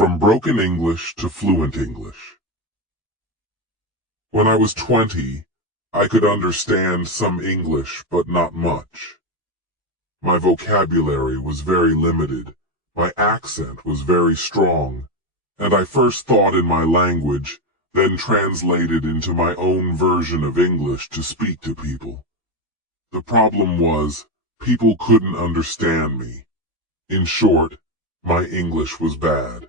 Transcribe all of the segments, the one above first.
From broken English to fluent English. When I was 20, I could understand some English, but not much. My vocabulary was very limited, my accent was very strong, and I first thought in my language, then translated into my own version of English to speak to people. The problem was, people couldn't understand me. In short, my English was bad.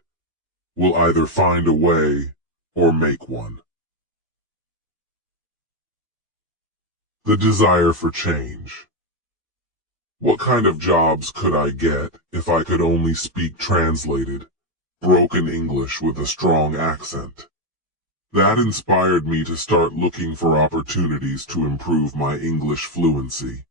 We'll either find a way or make one. The desire for change. What kind of jobs could I get if I could only speak translated, broken English with a strong accent? That inspired me to start looking for opportunities to improve my English fluency.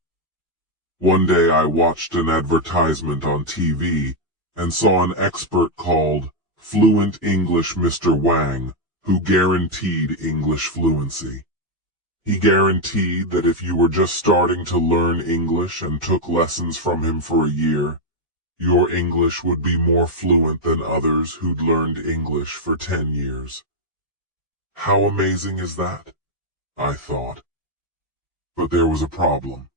One day I watched an advertisement on TV and saw an expert called Fluent English Mr. Wang, who guaranteed English fluency. He guaranteed that if you were just starting to learn English and took lessons from him for a year, your English would be more fluent than others who'd learned English for 10 years. How amazing is that? I thought. But there was a problem.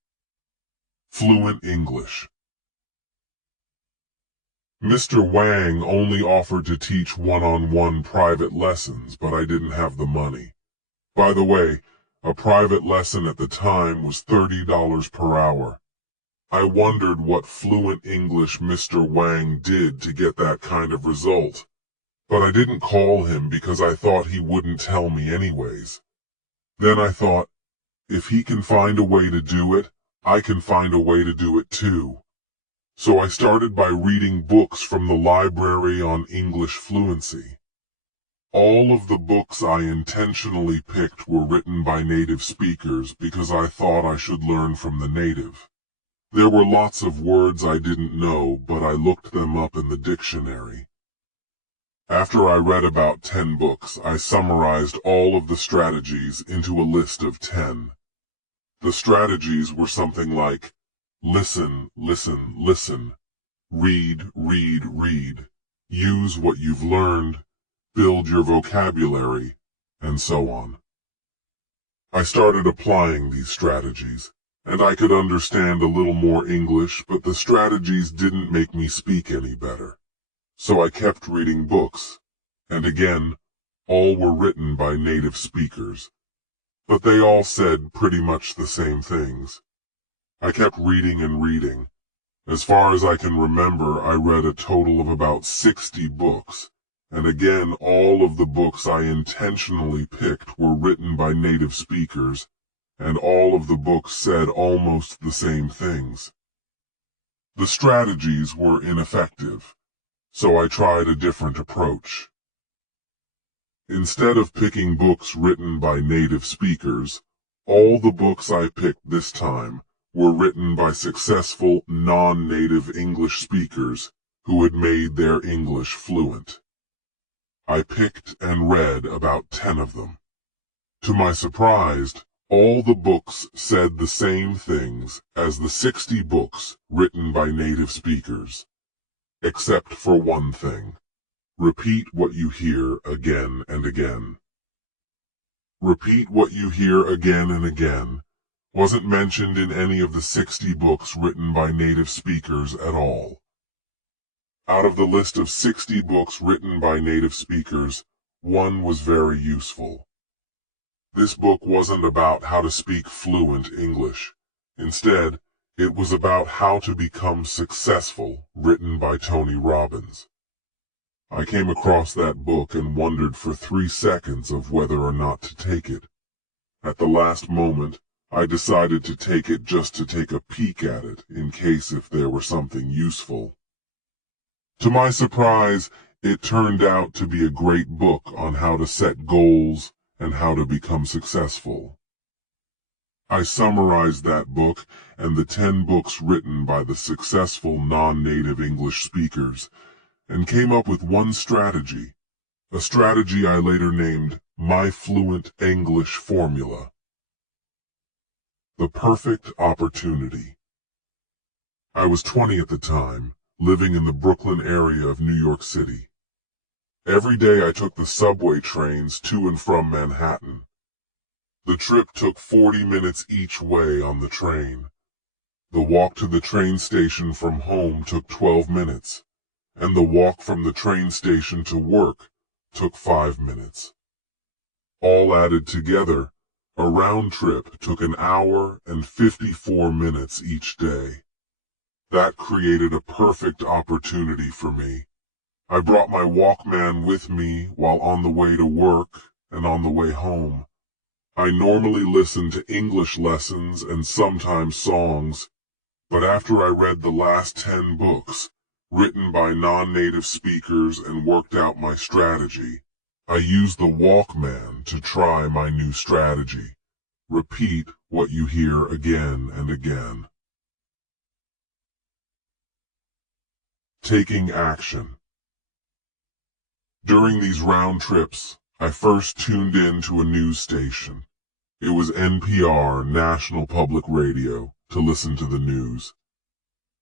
Fluent English. Mr. Wang only offered to teach one-on-one private lessons, but I didn't have the money. By the way, a private lesson at the time was $30 per hour. I wondered what fluent English Mr. Wang did to get that kind of result, but I didn't call him because I thought he wouldn't tell me anyways. Then I thought, if he can find a way to do it, I can find a way to do it too. So I started by reading books from the library on English fluency. All of the books I intentionally picked were written by native speakers because I thought I should learn from the native. There were lots of words I didn't know, but I looked them up in the dictionary. After I read about 10 books, I summarized all of the strategies into a list of 10. The strategies were something like listen, listen, listen, read, read, read, use what you've learned, build your vocabulary, and so on. I started applying these strategies, and I could understand a little more English, but the strategies didn't make me speak any better. So I kept reading books, and again, all were written by native speakers, but they all said pretty much the same things. I kept reading and reading. As far as I can remember, I read a total of about 60 books, and again, all of the books I intentionally picked were written by native speakers, and all of the books said almost the same things. The strategies were ineffective, so I tried a different approach. Instead of picking books written by native speakers, all the books I picked this time were written by successful non-native English speakers who had made their English fluent. I picked and read about 10 of them. To my surprise, all the books said the same things as the 60 books written by native speakers, except for one thing. Repeat what you hear again and again. Repeat what you hear again and again wasn't mentioned in any of the 60 books written by native speakers at all. Out of the list of 60 books written by native speakers, one was very useful. This book wasn't about how to speak fluent English. Instead, it was about how to become successful, written by Tony Robbins. I came across that book and wondered for 3 seconds of whether or not to take it. At the last moment, I decided to take it just to take a peek at it in case if there were something useful. To my surprise, it turned out to be a great book on how to set goals and how to become successful. I summarized that book and the 10 books written by the successful non-native English speakers and came up with one strategy, a strategy I later named My Fluent English Formula. The perfect opportunity. I was 20 at the time, living in the Brooklyn area of New York City. Every day I took the subway trains to and from Manhattan. The trip took 40 minutes each way on the train. The walk to the train station from home took 12 minutes, and the walk from the train station to work took 5 minutes. All added together, a round trip took an hour and 54 minutes each day. That created a perfect opportunity for me. I brought my Walkman with me while on the way to work and on the way home. I normally listen to English lessons and sometimes songs, but after I read the last 10 books, written by non-native speakers and worked out my strategy, I used the Walkman to try my new strategy. Repeat what you hear again and again. Taking action. During these round trips, I first tuned in to a news station. It was NPR, National Public Radio, to listen to the news.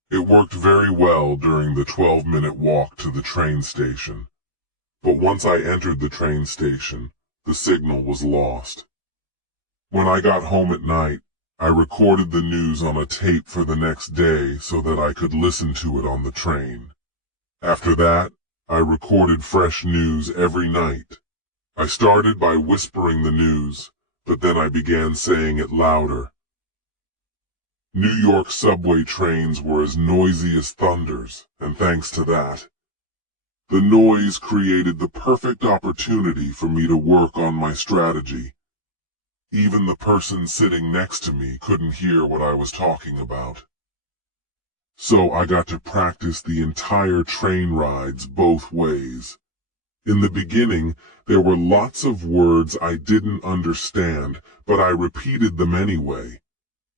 It worked very well during the 12-minute walk to the train station. But once I entered the train station, the signal was lost. When I got home at night, I recorded the news on a tape for the next day so that I could listen to it on the train. After that, I recorded fresh news every night. I started by whispering the news, but then I began saying it louder. New York subway trains were as noisy as thunders, and thanks to that, the noise created the perfect opportunity for me to work on my strategy. Even the person sitting next to me couldn't hear what I was talking about. So I got to practice the entire train rides both ways. In the beginning, there were lots of words I didn't understand, but I repeated them anyway.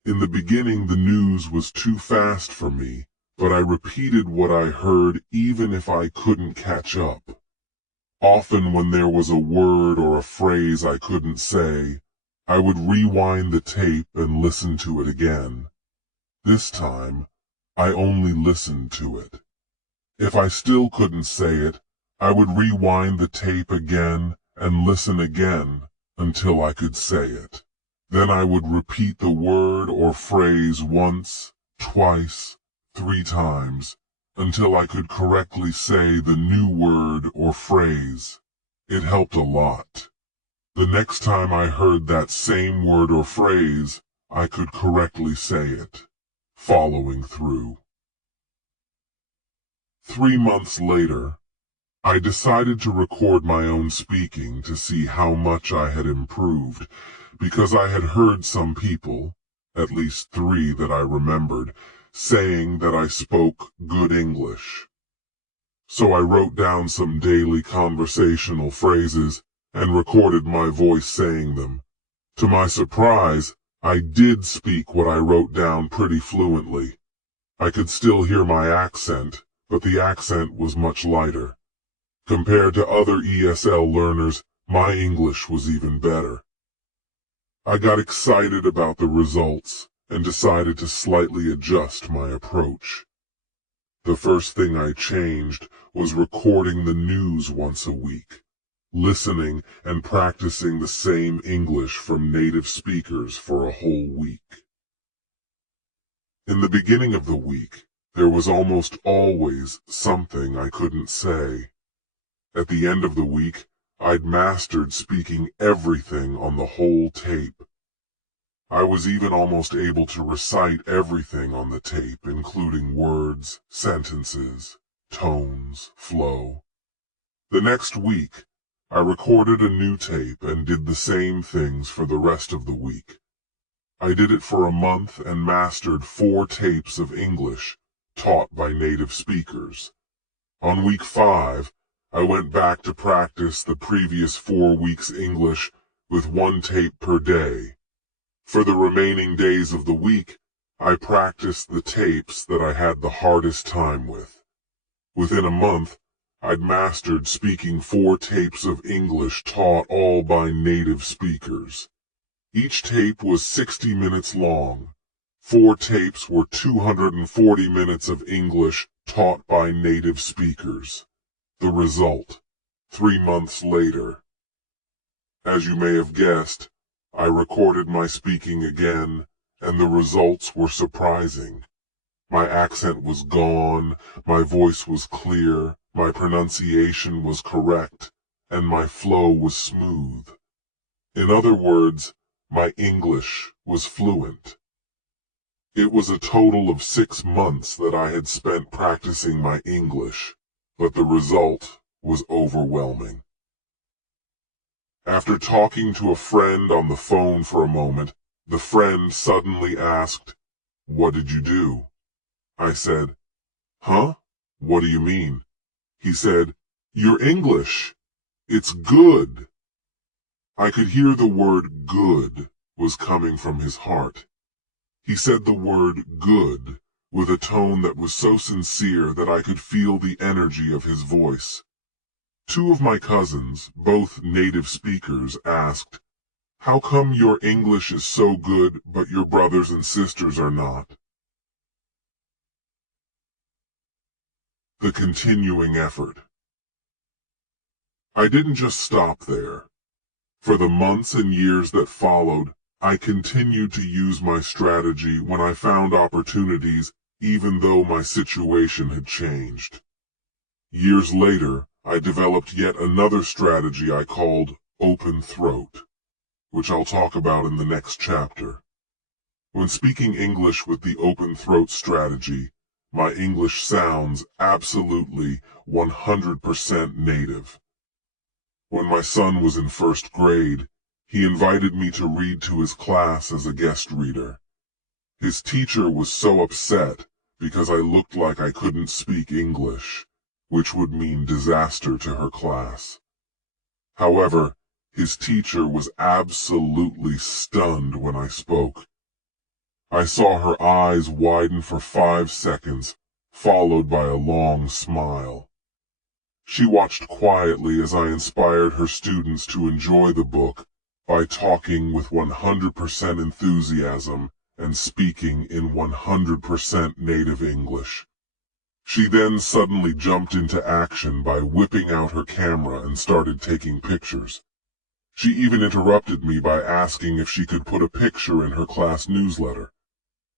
In the beginning, the news was too fast for me, but I repeated what I heard even if I couldn't catch up. Often when there was a word or a phrase I couldn't say, I would rewind the tape and listen to it again. This time, I only listened to it. If I still couldn't say it, I would rewind the tape again and listen again until I could say it. Then I would repeat the word or phrase once, twice, 3 times, until I could correctly say the new word or phrase. It helped a lot. The next time I heard that same word or phrase, I could correctly say it, following through. 3 months later, I decided to record my own speaking to see how much I had improved, because I had heard some people, at least 3 that I remembered, saying that I spoke good English. So I wrote down some daily conversational phrases and recorded my voice saying them. To my surprise, I did speak what I wrote down pretty fluently. I could still hear my accent, but the accent was much lighter. Compared to other ESL learners, my English was even better. I got excited about the results and decided to slightly adjust my approach. The first thing I changed was recording the news once a week, listening and practicing the same English from native speakers for a whole week. In the beginning of the week, there was almost always something I couldn't say. At the end of the week, I'd mastered speaking everything on the whole tape. I was even almost able to recite everything on the tape, including words, sentences, tones, flow. The next week, I recorded a new tape and did the same things for the rest of the week. I did it for a month and mastered 4 tapes of English, taught by native speakers. On week 5, I went back to practice the previous 4 weeks' English with 1 tape per day. For the remaining days of the week, I practiced the tapes that I had the hardest time with. Within a month, I'd mastered speaking 4 tapes of English taught all by native speakers. Each tape was 60 minutes long. 4 tapes were 240 minutes of English taught by native speakers. The result: 3 months later. As you may have guessed, I recorded my speaking again, and the results were surprising. My accent was gone, my voice was clear, my pronunciation was correct, and my flow was smooth. In other words, my English was fluent. It was a total of 6 months that I had spent practicing my English, but the result was overwhelming. After talking to a friend on the phone for a moment, the friend suddenly asked, "What did you do?" I said, "Huh? What do you mean?" He said, "Your English. It's good." I could hear the word good was coming from his heart. He said the word good with a tone that was so sincere that I could feel the energy of his voice. Two of my cousins, both native speakers, asked, "How come your English is so good, but your brothers and sisters are not?" The continuing effort. I didn't just stop there. For the months and years that followed, I continued to use my strategy when I found opportunities, even though my situation had changed. Years later, I developed yet another strategy I called open throat, which I'll talk about in the next chapter. When speaking English with the open throat strategy, my English sounds absolutely 100% native. When my son was in first grade, he invited me to read to his class as a guest reader. His teacher was so upset because I looked like I couldn't speak English, which would mean disaster to her class. However, his teacher was absolutely stunned when I spoke. I saw her eyes widen for 5 seconds, followed by a long smile. She watched quietly as I inspired her students to enjoy the book by talking with 100% enthusiasm and speaking in 100% native English. She then suddenly jumped into action by whipping out her camera and started taking pictures. She even interrupted me by asking if she could put a picture in her class newsletter.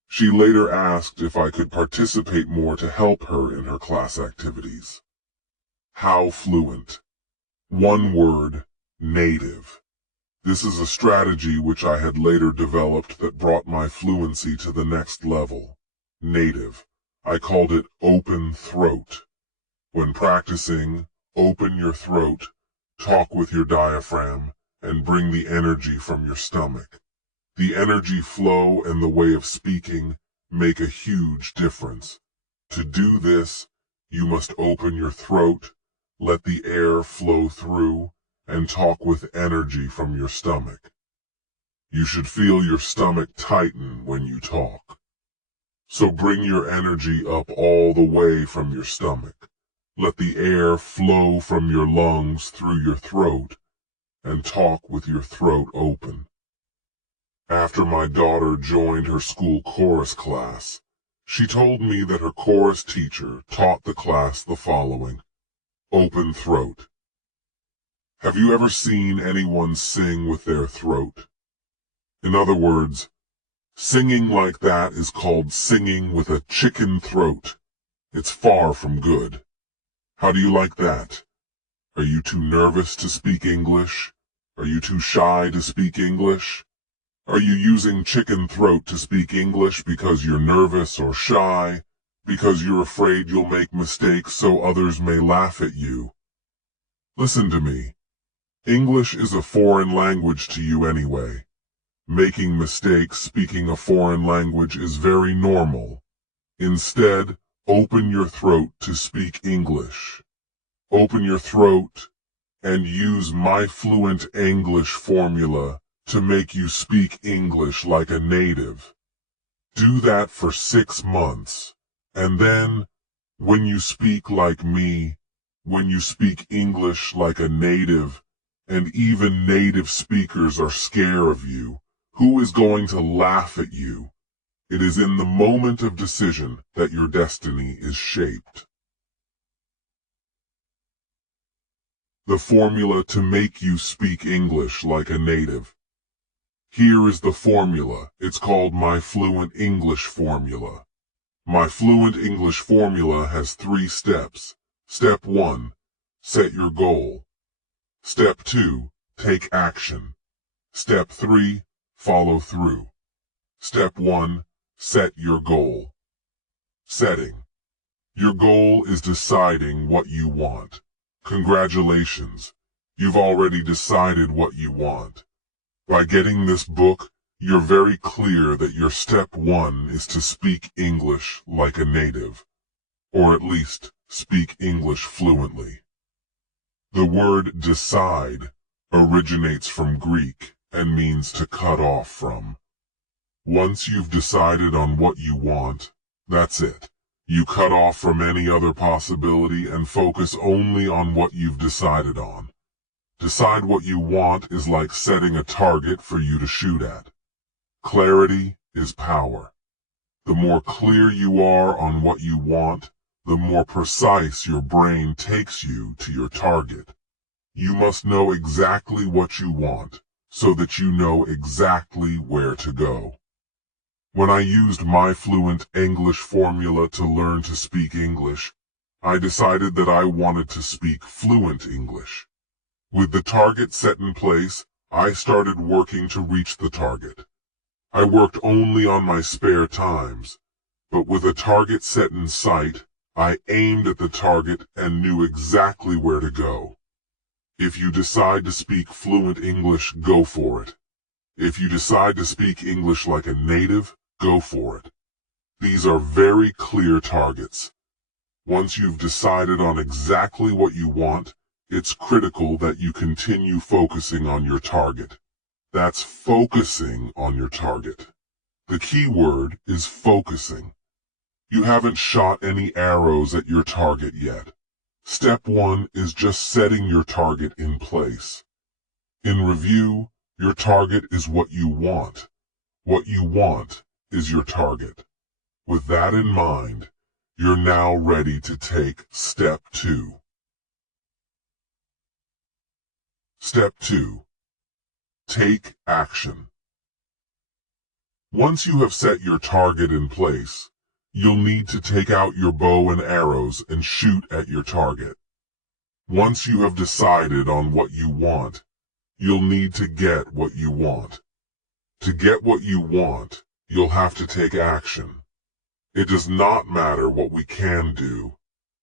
She later asked if I could participate more to help her in her class activities. How fluent. One word, native. This is a strategy which I had later developed that brought my fluency to the next level. Native. I called it open throat. When practicing, open your throat, talk with your diaphragm, and bring the energy from your stomach. The energy flow and the way of speaking make a huge difference. To do this, you must open your throat, let the air flow through, and talk with energy from your stomach. You should feel your stomach tighten when you talk. So bring your energy up all the way from your stomach. Let the air flow from your lungs through your throat, and talk with your throat open. After my daughter joined her school chorus class, she told me that her chorus teacher taught the class the following: open throat. Have you ever seen anyone sing with their throat? In other words, singing like that is called singing with a chicken throat. It's far from good. How do you like that? Are you too nervous to speak English? Are you too shy to speak English? Are you using chicken throat to speak English because you're nervous or shy? Because you're afraid you'll make mistakes so others may laugh at you? Listen to me. English is a foreign language to you anyway. Making mistakes speaking a foreign language is very normal. Instead, open your throat to speak English. Open your throat and use my fluent English formula to make you speak English like a native. Do that for 6 months, and then, when you speak like me, when you speak English like a native, and even native speakers are scared of you, who is going to laugh at you? It is in the moment of decision that your destiny is shaped. The formula to make you speak English like a native. Here is the formula. It's called my Fluent English formula. My Fluent English formula has 3 steps. Step 1. Set your goal. Step 2. Take action. Step 3. Follow through. Step 1. Set your goal. Setting. Your goal is deciding what you want. Congratulations. You've already decided what you want. By getting this book, you're very clear that your step 1 is to speak English like a native, or at least speak English fluently. The word decide originates from Greek and means to cut off from. Once you've decided on what you want, that's it. You cut off from any other possibility and focus only on what you've decided on. Decide what you want is like setting a target for you to shoot at. Clarity is power. The more clear you are on what you want, the more precise your brain takes you to your target. You must know exactly what you want, so that you know exactly where to go. When I used my Fluent English formula to learn to speak English, I decided that I wanted to speak fluent English. With the target set in place, I started working to reach the target. I worked only on my spare times, but with a target set in sight, I aimed at the target and knew exactly where to go. If you decide to speak fluent English, go for it. If you decide to speak English like a native, go for it. These are very clear targets. Once you've decided on exactly what you want, it's critical that you continue focusing on your target. That's focusing on your target. The key word is focusing. You haven't shot any arrows at your target yet. Step 1 is just setting your target in place. In review, your target is what you want. What you want is your target. With that in mind, you're now ready to take step 2. Step 2. Take action. Once you have set your target in place, you'll need to take out your bow and arrows and shoot at your target. Once you have decided on what you want, you'll need to get what you want. To get what you want, you'll have to take action. It does not matter what we can do.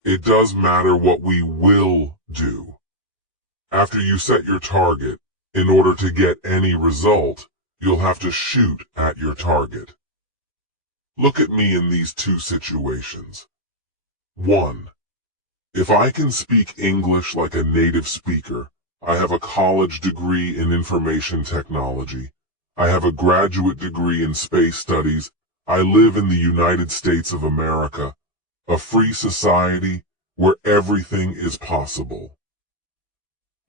It does matter what we will do. After you set your target, in order to get any result, you'll have to shoot at your target. Look at me in these 2 situations. 1. If I can speak English like a native speaker, I have a college degree in information technology. I have a graduate degree in space studies. I live in the United States of America, a free society where everything is possible.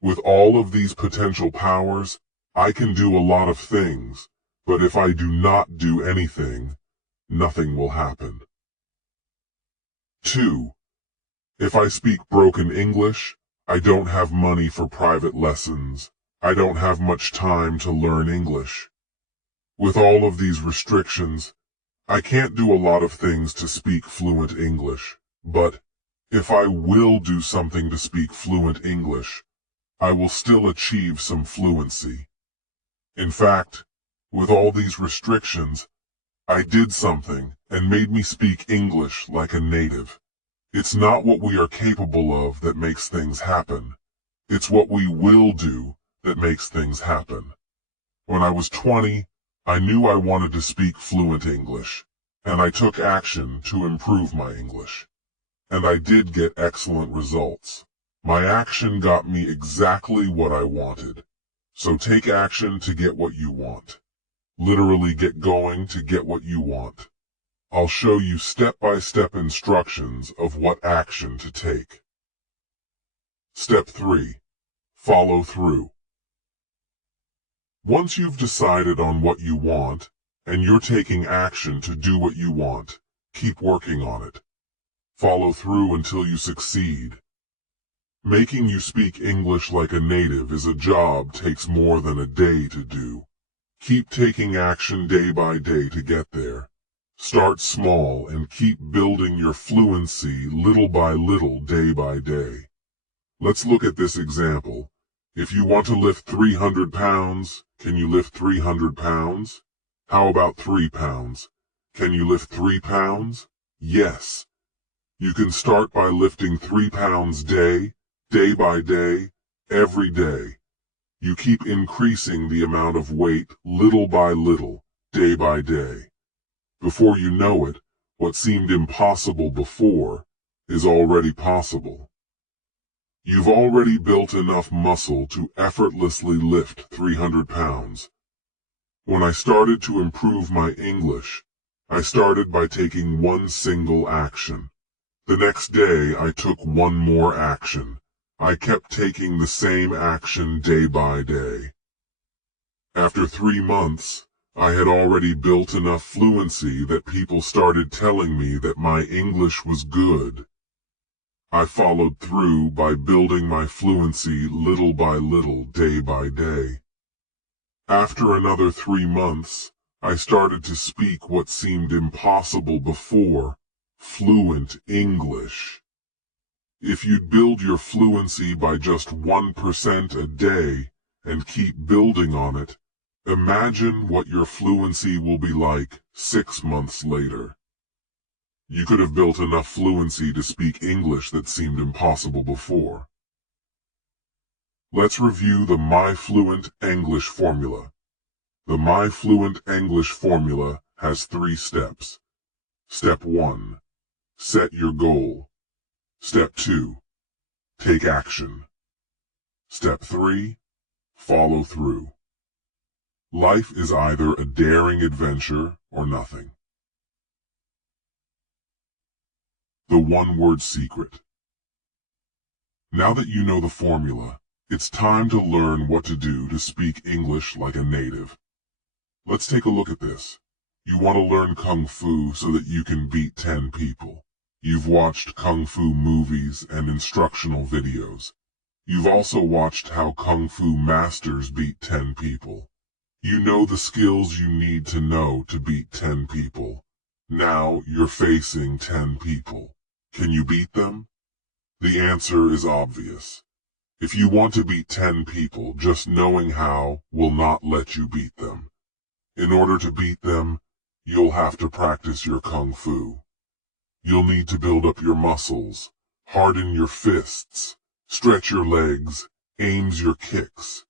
With all of these potential powers, I can do a lot of things, but if I do not do anything, nothing will happen. 2. If I speak broken English, I don't have money for private lessons. I don't have much time to learn English. With all of these restrictions, I can't do a lot of things to speak fluent English, but if I will do something to speak fluent English, I will still achieve some fluency. In fact, with all these restrictions, I did something and made me speak English like a native. It's not what we are capable of that makes things happen. It's what we will do that makes things happen. When I was 20, I knew I wanted to speak fluent English, and I took action to improve my English. And I did get excellent results. My action got me exactly what I wanted. So take action to get what you want. Literally get going to get what you want. I'll show you step-by-step instructions of what action to take. Step 3. Follow through. Once you've decided on what you want, and you're taking action to do what you want, keep working on it. Follow through until you succeed. Making you speak English like a native is a job takes more than a day to do. Keep taking action day by day to get there. Start small and keep building your fluency little by little, day by day. Let's look at this example. If you want to lift 300 pounds, can you lift 300 pounds? How about 3 pounds? Can you lift 3 pounds? Yes. You can start by lifting 3 pounds day by day, every day. You keep increasing the amount of weight little by little, day by day. Before you know it, what seemed impossible before is already possible. You've already built enough muscle to effortlessly lift 300 pounds. When I started to improve my English, I started by taking one single action. The next day I took one more action. I kept taking the same action day by day. After 3 months, I had already built enough fluency that people started telling me that my English was good. I followed through by building my fluency little by little, day by day. After another 3 months, I started to speak what seemed impossible before, fluent English. If you'd build your fluency by just 1% a day and keep building on it, imagine what your fluency will be like 6 months later. You could have built enough fluency to speak English that seemed impossible before. Let's review the My Fluent English formula. The My Fluent English formula has 3 steps. Step 1. Set your goal. Step 2. Take action. Step 3. Follow through. Life is either a daring adventure or nothing. The one-word secret. Now that you know the formula, it's time to learn what to do to speak English like a native. Let's take a look at this. You want to learn Kung Fu so that you can beat 10 people. You've watched Kung Fu movies and instructional videos. You've also watched how Kung Fu masters beat 10 people. You know the skills you need to know to beat 10 people. Now you're facing 10 people. Can you beat them? The answer is obvious. If you want to beat 10 people, just knowing how will not let you beat them. In order to beat them, you'll have to practice your Kung Fu. You'll need to build up your muscles, harden your fists, stretch your legs, aims your kicks.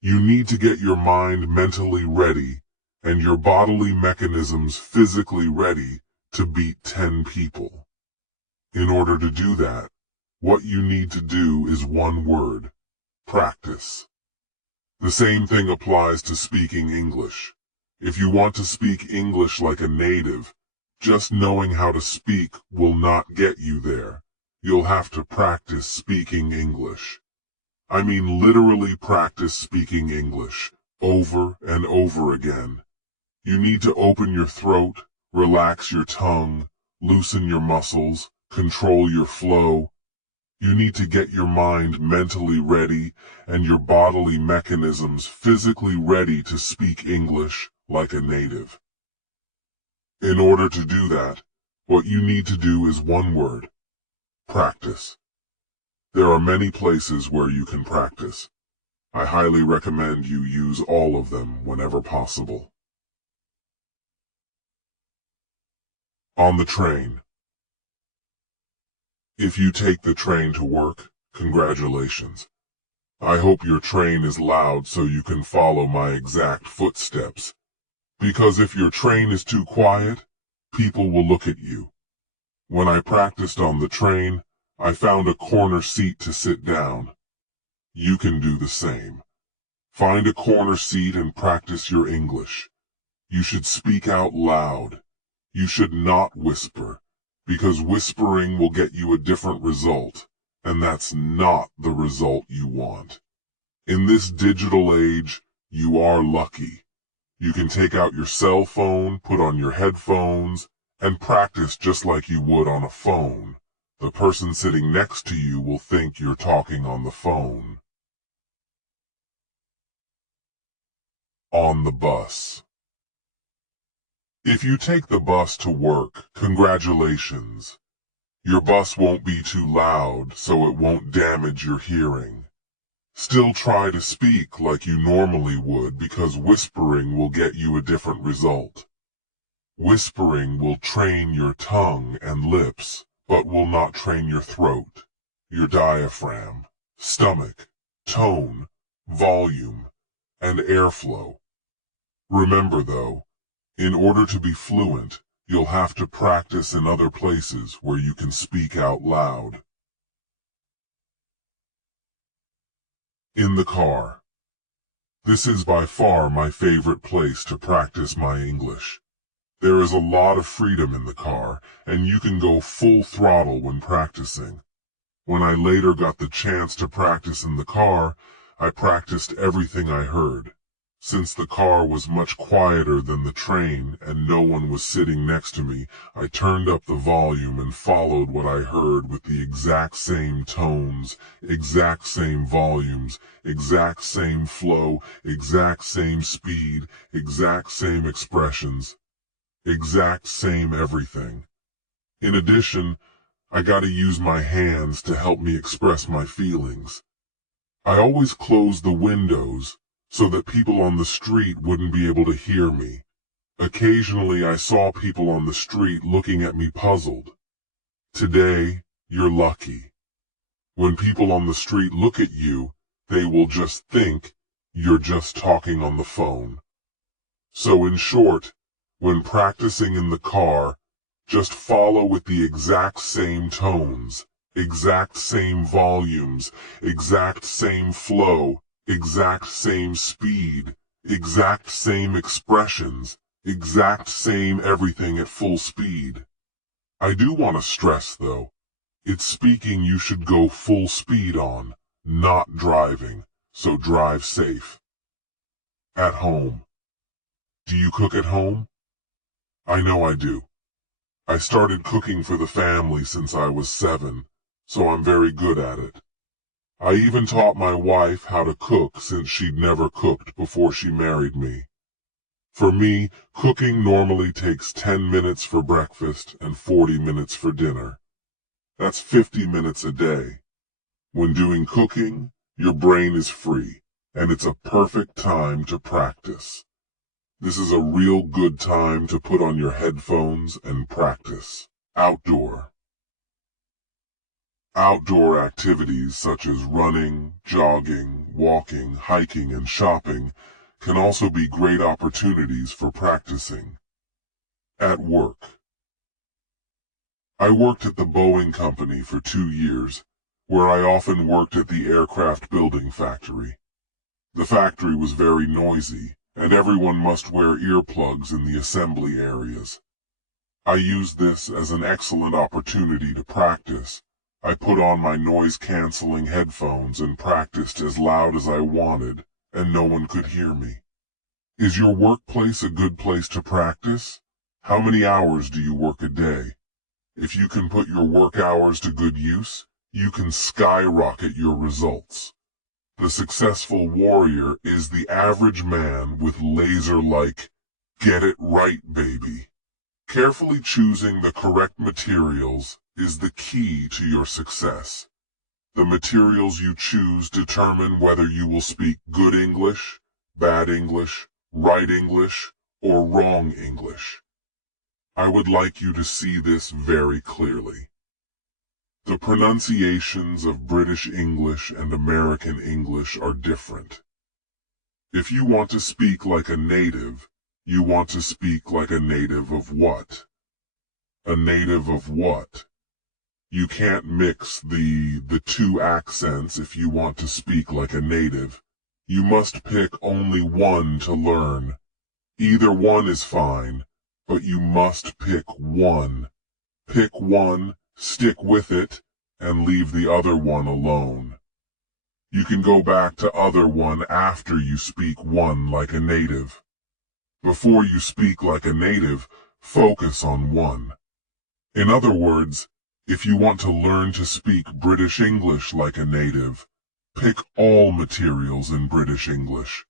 You need to get your mind mentally ready and your bodily mechanisms physically ready to beat 10 people. In order to do that, what you need to do is one word: practice. The same thing applies to speaking English. If you want to speak English like a native, just knowing how to speak will not get you there. You'll have to practice speaking English. I mean literally practice speaking English, over and over again. You need to open your throat, relax your tongue, loosen your muscles, control your flow. You need to get your mind mentally ready and your bodily mechanisms physically ready to speak English like a native. In order to do that, what you need to do is one word: practice. There are many places where you can practice. I highly recommend you use all of them whenever possible. On the train. If you take the train to work, congratulations. I hope your train is loud so you can follow my exact footsteps. Because if your train is too quiet, people will look at you. When I practiced on the train, I found a corner seat to sit down. You can do the same. Find a corner seat and practice your English. You should speak out loud. You should not whisper, because whispering will get you a different result, and that's not the result you want. In this digital age, you are lucky. You can take out your cell phone, put on your headphones, and practice just like you would on a phone. The person sitting next to you will think you're talking on the phone. On the bus. If you take the bus to work, congratulations. Your bus won't be too loud, so it won't damage your hearing. Still try to speak like you normally would because whispering will get you a different result. Whispering will train your tongue and lips, but will not train your throat, your diaphragm, stomach, tone, volume, and airflow. Remember though, in order to be fluent, you'll have to practice in other places where you can speak out loud. In the car. This is by far my favorite place to practice my English. There is a lot of freedom in the car, and you can go full throttle when practicing. When I later got the chance to practice in the car, I practiced everything I heard. Since the car was much quieter than the train and no one was sitting next to me, I turned up the volume and followed what I heard with the exact same tones, exact same volumes, exact same flow, exact same speed, exact same expressions, exact same everything. In addition, I gotta use my hands to help me express my feelings. I always closed the windows so that people on the street wouldn't be able to hear me. Occasionally I saw people on the street looking at me puzzled. Today, you're lucky. When people on the street look at you, they will just think you're just talking on the phone. So in short, when practicing in the car, just follow with the exact same tones, exact same volumes, exact same flow, exact same speed, exact same expressions, exact same everything at full speed. I do want to stress though, it's speaking you should go full speed on, not driving, so drive safe. At home. Do you cook at home? I know I do. I started cooking for the family since I was 7, so I'm very good at it. I even taught my wife how to cook since she'd never cooked before she married me. For me, cooking normally takes 10 minutes for breakfast and 40 minutes for dinner. That's 50 minutes a day. When doing cooking, your brain is free, and it's a perfect time to practice. This is a real good time to put on your headphones and practice. Outdoor. Outdoor activities such as running, jogging, walking, hiking, and shopping can also be great opportunities for practicing. At work. I worked at the Boeing company for 2 years, where I often worked at the aircraft building factory. The factory was very noisy, and everyone must wear earplugs in the assembly areas. I used this as an excellent opportunity to practice. I put on my noise-canceling headphones and practiced as loud as I wanted, and no one could hear me. Is your workplace a good place to practice? How many hours do you work a day? If you can put your work hours to good use, you can skyrocket your results. The successful warrior is the average man with laser-like, get it right, baby. Carefully choosing the correct materials is the key to your success. The materials you choose determine whether you will speak good English, bad English, right English, or wrong English. I would like you to see this very clearly. The pronunciations of British English and American English are different. If you want to speak like a native, you want to speak like a native of what? A native of what? You can't mix the two accents if you want to speak like a native. You must pick only one to learn. Either one is fine, but you must pick one. Pick one, stick with it, and leave the other one alone. You can go back to other one after you speak one like a native. Before you speak like a native, focus on one. In other words, If you want to learn to speak British English like a native, pick all materials in British English.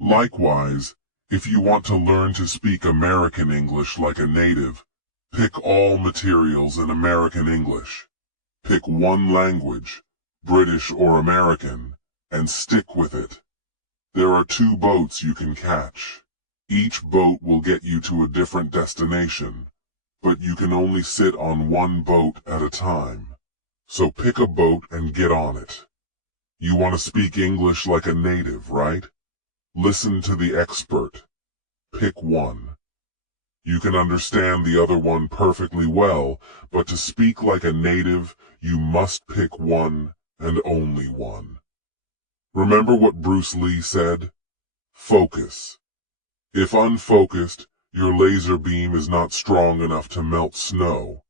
Likewise, if you want to learn to speak American English like a native, pick all materials in American English. Pick one language, British or American, and stick with it. There are 2 boats you can catch. Each boat will get you to a different destination, but you can only sit on one boat at a time. So pick a boat and get on it. You want to speak English like a native, right? Listen to the expert. Pick one. You can understand the other one perfectly well, but to speak like a native, you must pick one and only one. Remember what Bruce Lee said? Focus. If unfocused, your laser beam is not strong enough to melt snow.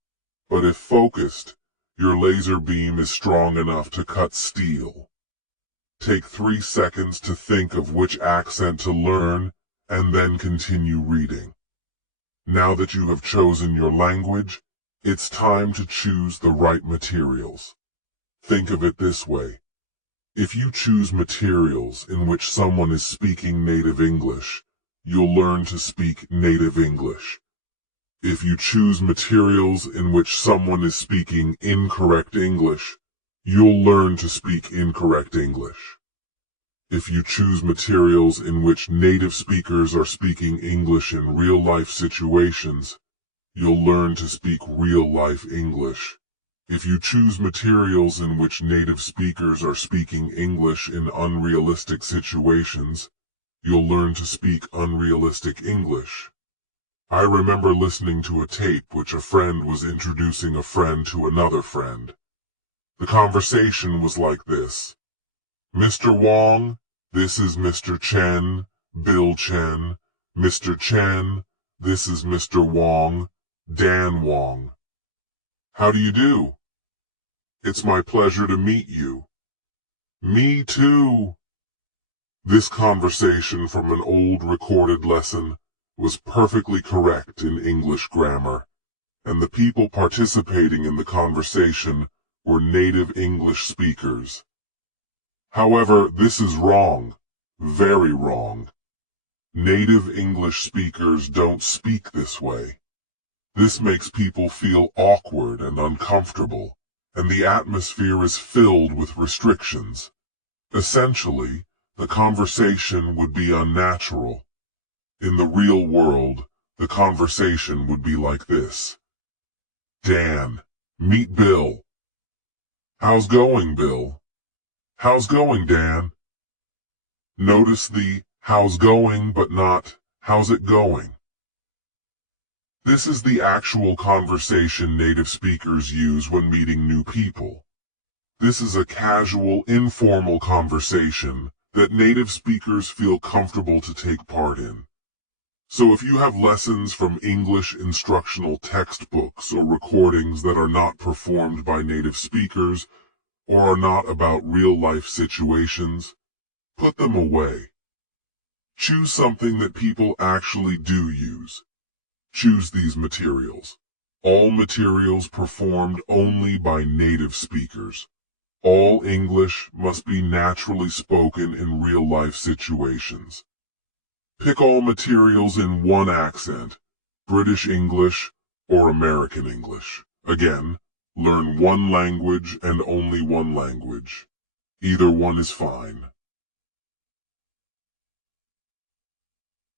But if focused, your laser beam is strong enough to cut steel. Take 3 seconds to think of which accent to learn, and then continue reading. Now that you have chosen your language, it's time to choose the right materials. Think of it this way. If you choose materials in which someone is speaking native English, you'll learn to speak native English. If you choose materials in which someone is speaking incorrect English, you'll learn to speak incorrect English. If you choose materials in which native speakers are speaking English in real-life situations, you'll learn to speak real-life English. If you choose materials in which native speakers are speaking English in unrealistic situations, you'll learn to speak unrealistic English. I remember listening to a tape which a friend was introducing a friend to another friend. The conversation was like this. Mr. Wong, this is Mr. Chen, Bill Chen. Mr. Chen, this is Mr. Wong, Dan Wong. How do you do? It's my pleasure to meet you. Me too. This conversation from an old recorded lesson was perfectly correct in English grammar, and the people participating in the conversation were native English speakers. However, this is wrong, very wrong. Native English speakers don't speak this way. This makes people feel awkward and uncomfortable, and the atmosphere is filled with restrictions. Essentially, the conversation would be unnatural. In the real world, the conversation would be like this. Dan, meet Bill. How's going, Bill? How's going, Dan? Notice the how's going but not how's it going. This is the actual conversation native speakers use when meeting new people. This is a casual, informal conversation that native speakers feel comfortable to take part in. So if you have lessons from English instructional textbooks or recordings that are not performed by native speakers or are not about real-life situations, put them away. Choose something that people actually do use. Choose these materials. All materials performed only by native speakers. All English must be naturally spoken in real-life situations. Pick all materials in one accent, British English or American English. Again, learn one language and only one language. Either one is fine.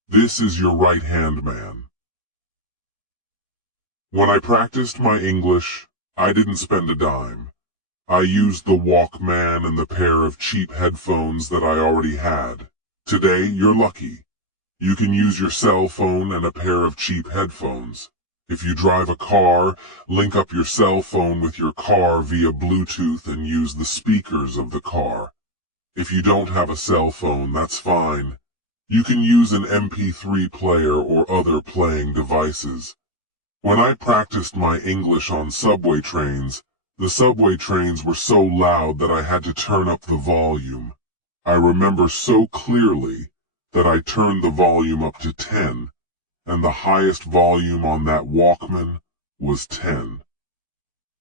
This is your right-hand man. When I practiced my English, I didn't spend a dime. I used the Walkman and the pair of cheap headphones that I already had. Today, you're lucky. You can use your cell phone and a pair of cheap headphones. If you drive a car, link up your cell phone with your car via Bluetooth and use the speakers of the car. If you don't have a cell phone, that's fine. You can use an MP3 player or other playing devices. When I practiced my English on subway trains, the subway trains were so loud that I had to turn up the volume. I remember so clearly that I turned the volume up to 10, and the highest volume on that Walkman was 10.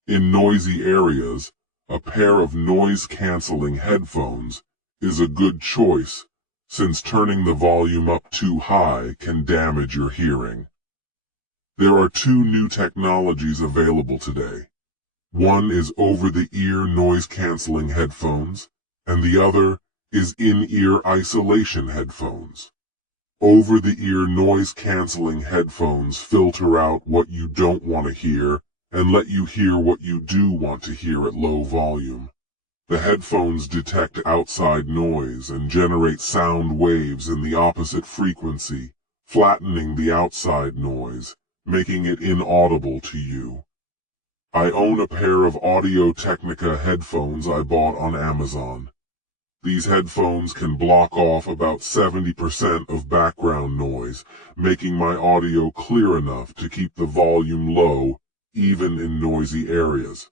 In noisy areas, a pair of noise-canceling headphones is a good choice, since turning the volume up too high can damage your hearing. There are two new technologies available today. One is over-the-ear noise-canceling headphones, and the other is in-ear isolation headphones. Over-the-ear noise-canceling headphones filter out what you don't want to hear and let you hear what you do want to hear at low volume. The headphones detect outside noise and generate sound waves in the opposite frequency, flattening the outside noise, making it inaudible to you. I own a pair of Audio-Technica headphones I bought on Amazon. These headphones can block off about 70% of background noise, making my audio clear enough to keep the volume low, even in noisy areas.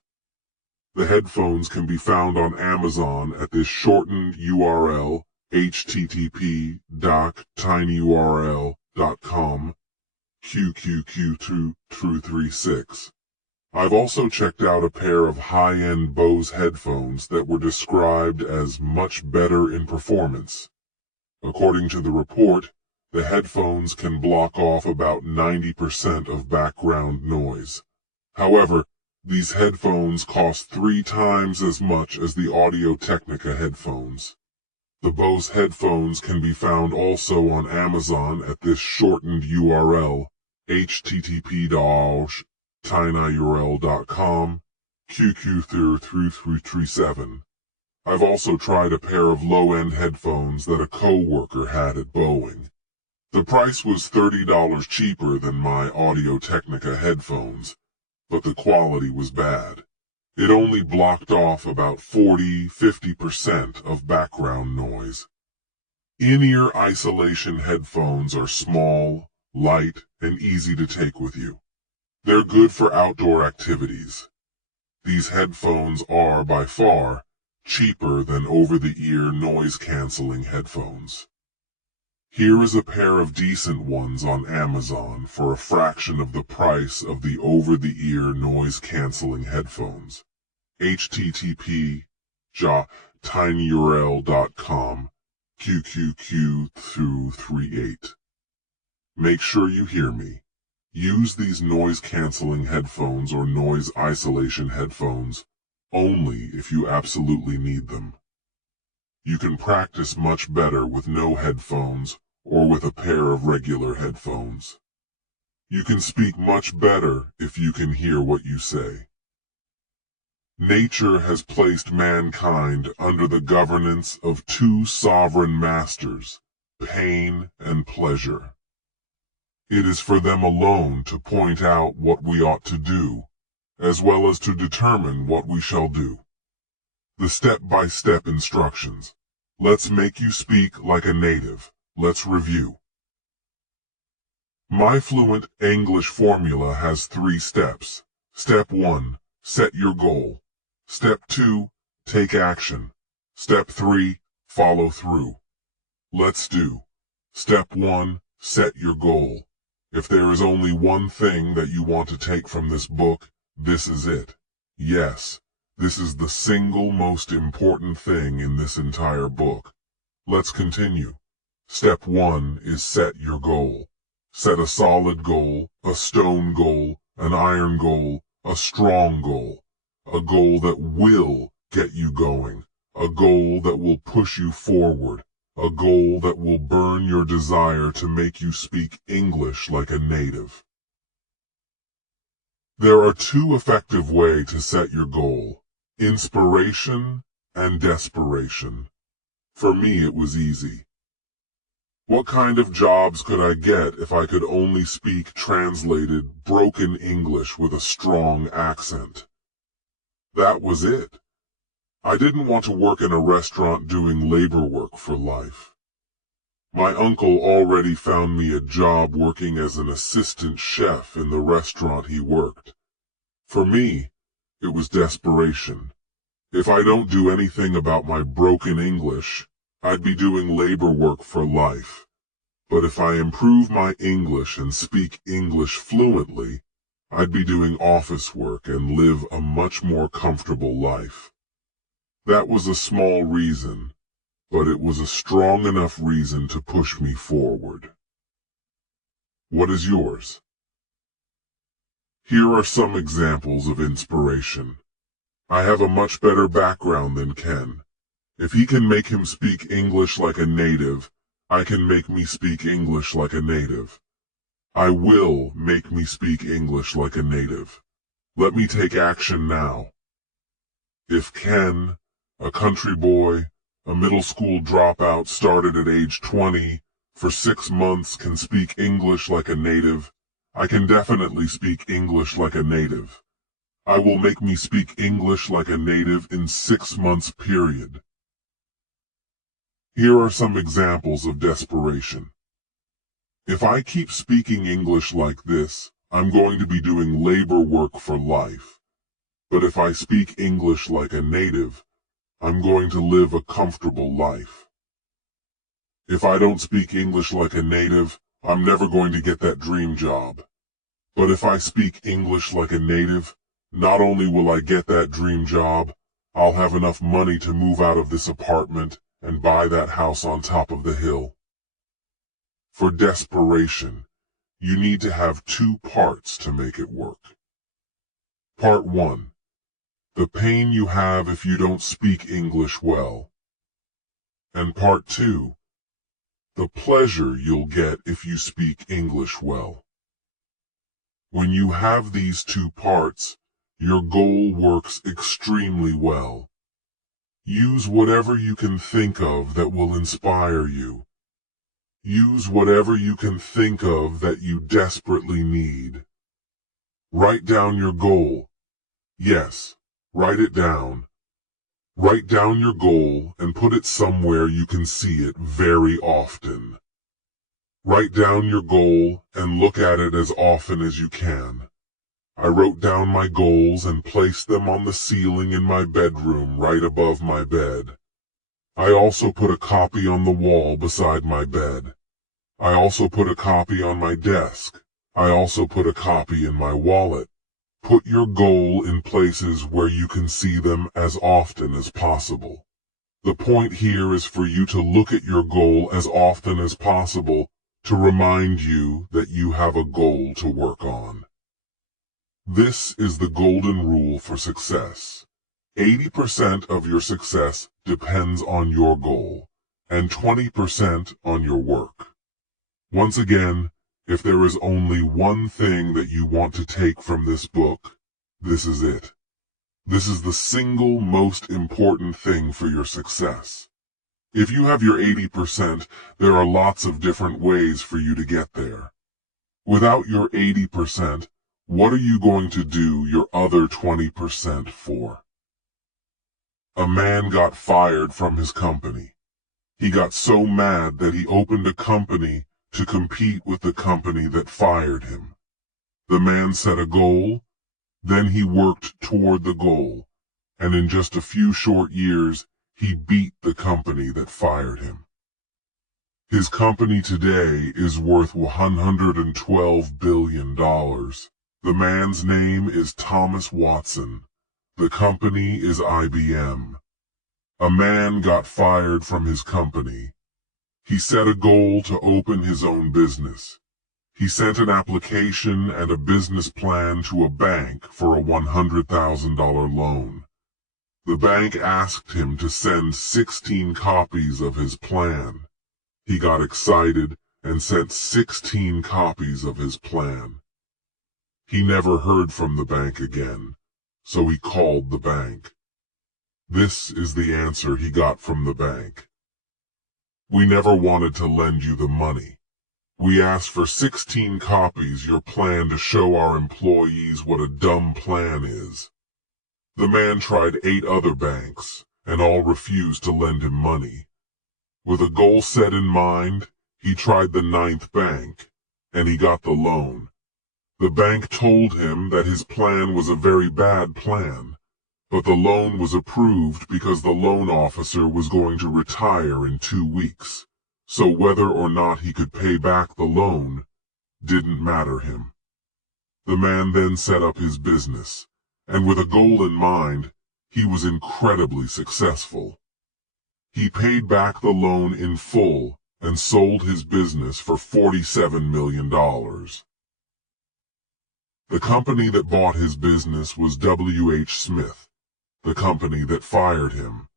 The headphones can be found on Amazon at this shortened URL, http://tinyurl.com, QQQ236. I've also checked out a pair of high-end Bose headphones that were described as much better in performance. According to the report, the headphones can block off about 90% of background noise. However, these headphones cost 3 times as much as the Audio-Technica headphones. The Bose headphones can be found also on Amazon at this shortened URL, http://tinyurl.com, QQ3337. I've also tried a pair of low-end headphones that a co-worker had at Boeing. The price was $30 cheaper than my Audio-Technica headphones, but the quality was bad. It only blocked off about 40–50% of background noise. In-ear isolation headphones are small, light, and easy to take with you. They're good for outdoor activities. These headphones are, by far, cheaper than over-the-ear noise-canceling headphones. Here is a pair of decent ones on Amazon for a fraction of the price of the over-the-ear noise-canceling headphones. http://tinyurl.com, QQQ238. Make sure you hear me. Use these noise-canceling headphones or noise isolation headphones only if you absolutely need them. You can practice much better with no headphones or with a pair of regular headphones. You can speak much better if you can hear what you say. Nature has placed mankind under the governance of two sovereign masters, pain and pleasure. It is for them alone to point out what we ought to do, as well as to determine what we shall do. The step-by-step instructions. Let's make you speak like a native. Let's review. My Fluent English formula has 3 steps. Step 1, set your goal. Step 2, take action. Step 3, follow through. Let's do. Step 1, set your goal. If there is only one thing that you want to take from this book, this is it. Yes, this is the single most important thing in this entire book. Let's continue. Step 1 is set your goal. Set a solid goal, a stone goal, an iron goal, a strong goal. A goal that will get you going. A goal that will push you forward. A goal that will burn your desire to make you speak English like a native. There are 2 effective ways to set your goal: inspiration and desperation. For me, it was easy. What kind of jobs could I get if I could only speak translated, broken English with a strong accent? That was it. I didn't want to work in a restaurant doing labor work for life. My uncle already found me a job working as an assistant chef in the restaurant he worked. For me, it was desperation. If I don't do anything about my broken English, I'd be doing labor work for life. But if I improve my English and speak English fluently, I'd be doing office work and live a much more comfortable life. That was a small reason, but it was a strong enough reason to push me forward. What is yours? Here are some examples of inspiration. I have a much better background than Ken. If he can make him speak English like a native, I can make me speak English like a native. I will make me speak English like a native. Let me take action now. If Ken, a country boy, a middle school dropout started at age 20, for 6 months can speak English like a native, I can definitely speak English like a native. I will make me speak English like a native in 6 months period. Here are some examples of desperation. If I keep speaking English like this, I'm going to be doing labor work for life. But if I speak English like a native, I'm going to live a comfortable life. If I don't speak English like a native, I'm never going to get that dream job. But if I speak English like a native, not only will I get that dream job, I'll have enough money to move out of this apartment and buy that house on top of the hill. For desperation, you need to have 2 parts to make it work. Part 1. The pain you have if you don't speak English well. And Part 2. The pleasure you'll get if you speak English well. When you have these 2 parts, your goal works extremely well. Use whatever you can think of that will inspire you. Use whatever you can think of that you desperately need. Write down your goal. Yes, write it down. Write down your goal and put it somewhere you can see it very often. Write down your goal and look at it as often as you can. I wrote down my goals and placed them on the ceiling in my bedroom right above my bed. I also put a copy on the wall beside my bed. I also put a copy on my desk. I also put a copy in my wallet. Put your goal in places where you can see them as often as possible. The point here is for you to look at your goal as often as possible to remind you that you have a goal to work on. This is the golden rule for success. 80% of your success depends on your goal, and 20% on your work. Once again, if there is only one thing that you want to take from this book, this is it. This is the single most important thing for your success. If you have your 80%, there are lots of different ways for you to get there. Without your 80%, what are you going to do your other 20% for? A man got fired from his company. He got so mad that he opened a company to compete with the company that fired him. The man set a goal, then he worked toward the goal, and in just a few short years, he beat the company that fired him. His company today is worth $112 billion. The man's name is Thomas Watson. The company is IBM. A man got fired from his company. He set a goal to open his own business. He sent an application and a business plan to a bank for a $100,000 loan. The bank asked him to send 16 copies of his plan. He got excited and sent 16 copies of his plan. He never heard from the bank again, so he called the bank. This is the answer he got from the bank. We never wanted to lend you the money. We asked for 16 copies your plan to show our employees what a dumb plan is. The man tried 8 other banks, and all refused to lend him money. With a goal set in mind, he tried the 9th bank, and he got the loan. The bank told him that his plan was a very bad plan, but the loan was approved because the loan officer was going to retire in 2 weeks, so whether or not he could pay back the loan didn't matter him. The man then set up his business, and with a goal in mind, he was incredibly successful. He paid back the loan in full and sold his business for $47 million. The company that bought his business was W.H. Smith, the company that fired him.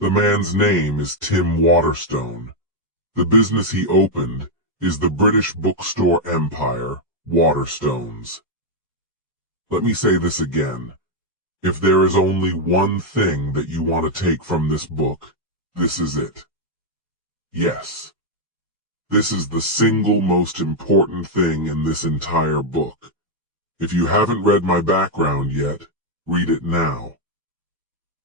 The man's name is Tim Waterstone. The business he opened is the British bookstore empire, Waterstones. Let me say this again. If there is only one thing that you want to take from this book, this is it. Yes. This is the single most important thing in this entire book. If you haven't read my background yet, read it now.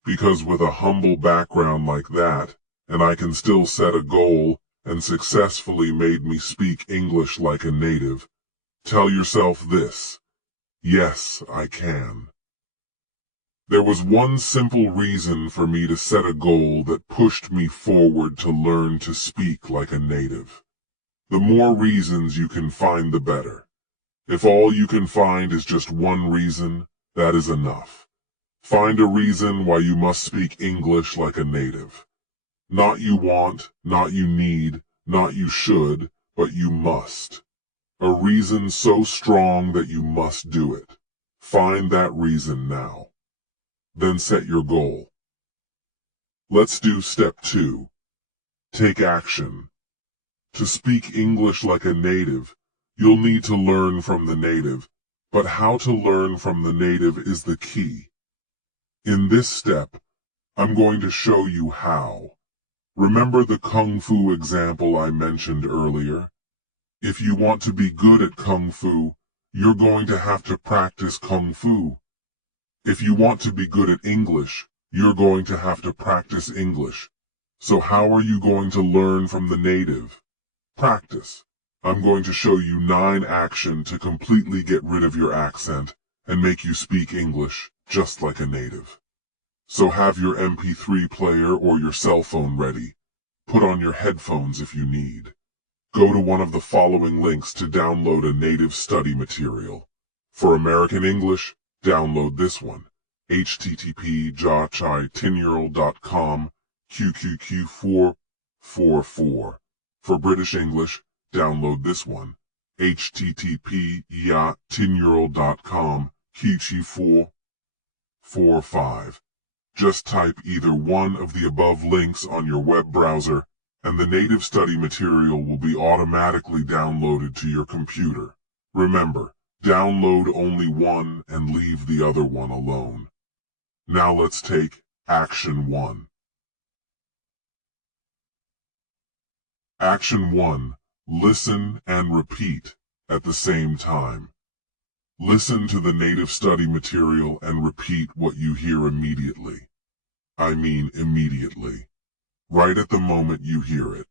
Because with a humble background like that, and I can still set a goal and successfully made me speak English like a native, tell yourself this: yes, I can. There was one simple reason for me to set a goal that pushed me forward to learn to speak like a native. The more reasons you can find, the better. If all you can find is just one reason, that is enough. Find a reason why you must speak English like a native. Not you want, not you need, not you should, but you must. A reason so strong that you must do it. Find that reason now. Then set your goal. Let's do step 2. Take action. To speak English like a native, you'll need to learn from the native, but how to learn from the native is the key. In this step, I'm going to show you how. Remember the Kung Fu example I mentioned earlier? If you want to be good at Kung Fu, you're going to have to practice Kung Fu. If you want to be good at English, you're going to have to practice English. So how are you going to learn from the native? Practice. I'm going to show you 9 actions to completely get rid of your accent and make you speak English just like a native. So have your MP3 player or your cell phone ready. Put on your headphones if you need. Go to one of the following links to download a native study material. For American English, download this one, http://jachai10yearold.com QQQ444. For British English, download this one, http://10yearold.com QQ445. Just type either one of the above links on your web browser, and the native study material will be automatically downloaded to your computer. Remember, download only one and leave the other one alone. Now let's take Action 1. Action 1. Listen and repeat at the same time. Listen to the native study material and repeat what you hear immediately. I mean immediately. Right at the moment you hear it.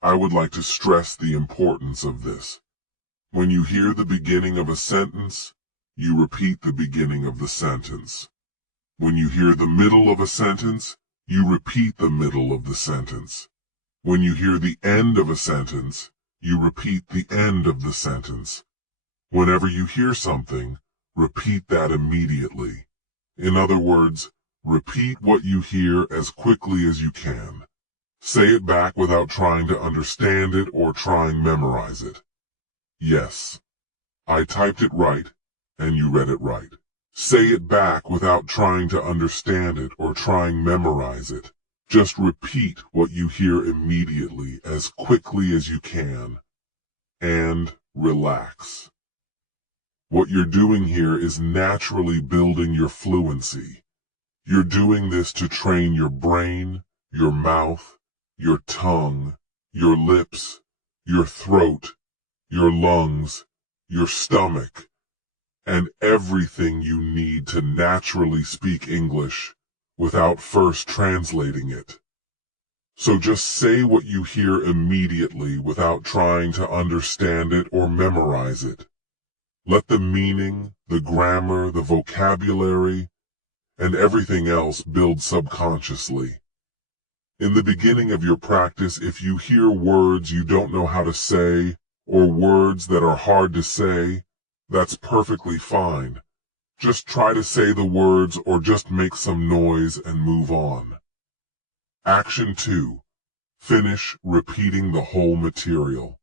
I would like to stress the importance of this. When you hear the beginning of a sentence, you repeat the beginning of the sentence. When you hear the middle of a sentence, you repeat the middle of the sentence. When you hear the end of a sentence, you repeat the end of the sentence. Whenever you hear something, repeat that immediately. In other words, repeat what you hear as quickly as you can. Say it back without trying to understand it or trying memorize it. Yes, I typed it right, and you read it right. Say it back without trying to understand it or trying memorize it. Just repeat what you hear immediately as quickly as you can. And relax. What you're doing here is naturally building your fluency. You're doing this to train your brain, your mouth, your tongue, your lips, your throat, your lungs, your stomach, and everything you need to naturally speak English without first translating it. So just say what you hear immediately without trying to understand it or memorize it. Let the meaning, the grammar, the vocabulary, and everything else build subconsciously. In the beginning of your practice, if you hear words you don't know how to say, or words that are hard to say, That's perfectly fine. Just try to say the words or just make some noise and move on. Action 2. Finish repeating the whole material.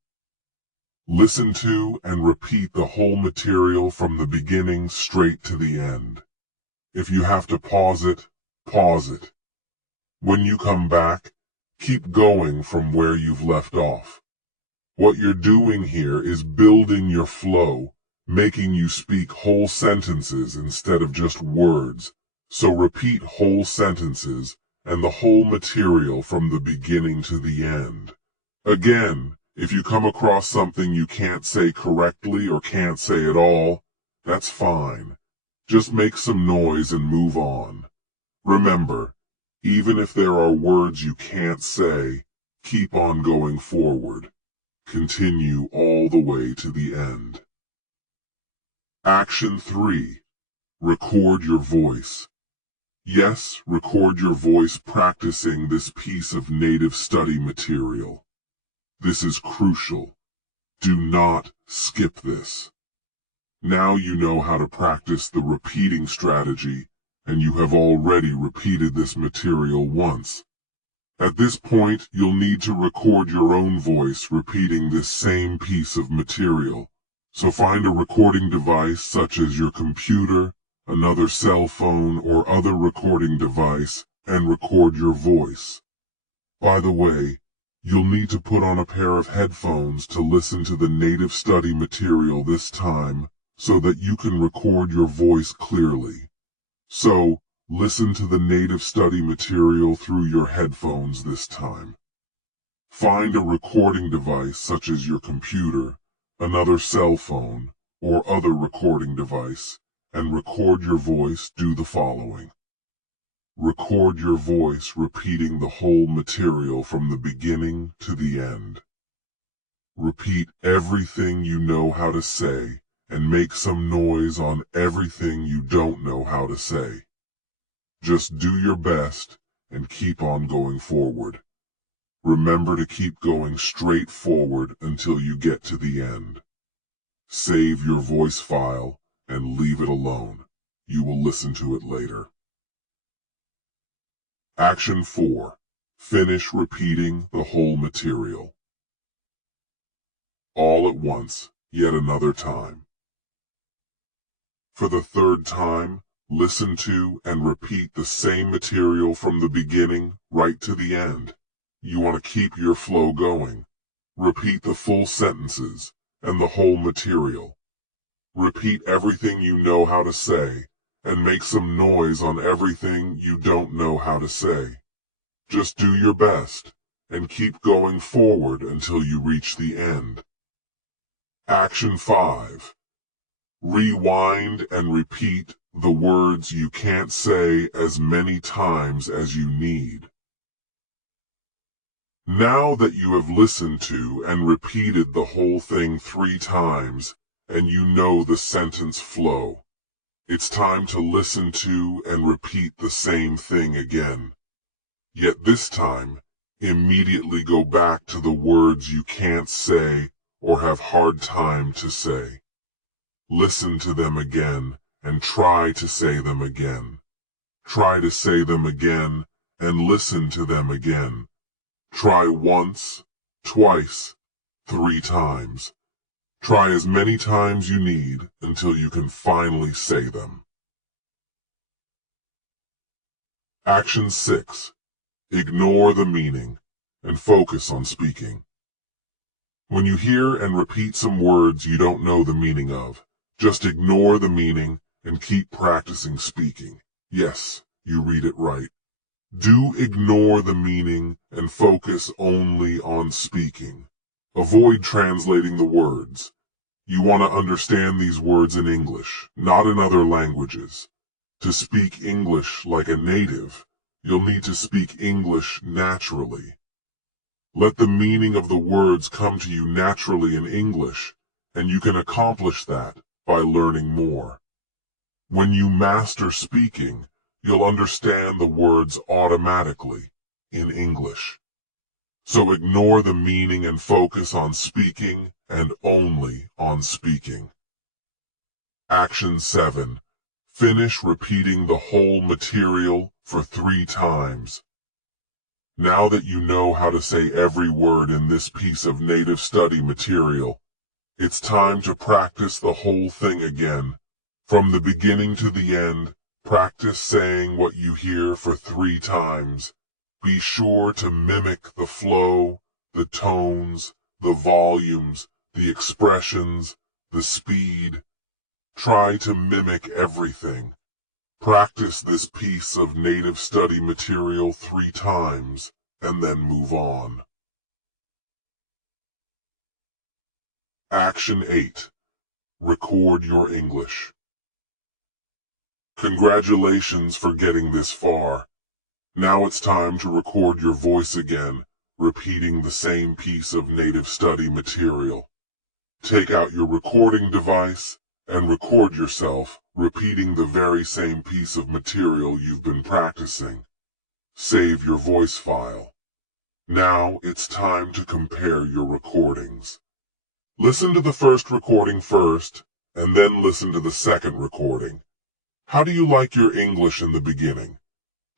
Listen to and repeat the whole material from the beginning straight to the end. If you have to pause it, pause it. When you come back, keep going from where you've left off. What you're doing here is building your flow, making you speak whole sentences instead of just words. So repeat whole sentences and the whole material from the beginning to the end. Again, if you come across something you can't say correctly or can't say at all, that's fine. Just make some noise and move on. Remember, even if there are words you can't say, keep on going forward. Continue all the way to the end. Action 3. Record your voice. Yes, record your voice practicing this piece of native study material. This is crucial. Do not skip this. Now you know how to practice the repeating strategy, and you have already repeated this material once. At this point, you'll need to record your own voice repeating this same piece of material. So find a recording device such as your computer, another cell phone, or other recording device, and record your voice. By the way, you'll need to put on a pair of headphones to listen to the native study material this time, so that you can record your voice clearly. So, listen to the native study material through your headphones this time. Find a recording device such as your computer, another cell phone, or other recording device, and record your voice. Do the following. Record your voice repeating the whole material from the beginning to the end. Repeat everything you know how to say, and make some noise on everything you don't know how to say. Just do your best and keep on going forward. Remember to keep going straight forward until you get to the end. Save your voice file and leave it alone. You will listen to it later. Action 4. Finish repeating the whole material. All at once, yet another time. For the third time, listen to and repeat the same material from the beginning right to the end. You want to keep your flow going. Repeat the full sentences and the whole material. Repeat everything you know how to say, and make some noise on everything you don't know how to say. Just do your best, and keep going forward until you reach the end. Action 5. Rewind and repeat the words you can't say as many times as you need. Now that you have listened to and repeated the whole thing 3 times, and you know the sentence flow, it's time to listen to and repeat the same thing again. Yet this time, immediately go back to the words you can't say or have hard time to say. Listen to them again and try to say them again. Try to say them again and listen to them again. Try once, twice, 3 times. Try as many times you need until you can finally say them. Action 6. Ignore the meaning and focus on speaking. When you hear and repeat some words you don't know the meaning of, just ignore the meaning and keep practicing speaking. Yes, you read it right. Do ignore the meaning and focus only on speaking. Avoid translating the words. You want to understand these words in English, not in other languages. To speak English like a native, you'll need to speak English naturally. Let the meaning of the words come to you naturally in English, and you can accomplish that by learning more. When you master speaking, you'll understand the words automatically in English. So ignore the meaning and focus on speaking and only on speaking. Action 7. Finish repeating the whole material for 3 times. Now that you know how to say every word in this piece of native study material, it's time to practice the whole thing again. From the beginning to the end, practice saying what you hear for 3 times. Be sure to mimic the flow, the tones, the volumes, the expressions, the speed. Try to mimic everything. Practice this piece of native study material 3 times, and then move on. Action 8. Record your English. Congratulations for getting this far. Now it's time to record your voice again, repeating the same piece of native study material. Take out your recording device and record yourself repeating the very same piece of material you've been practicing. Save your voice file. Now it's time to compare your recordings. Listen to the first recording first, and then listen to the second recording. How do you like your English in the beginning?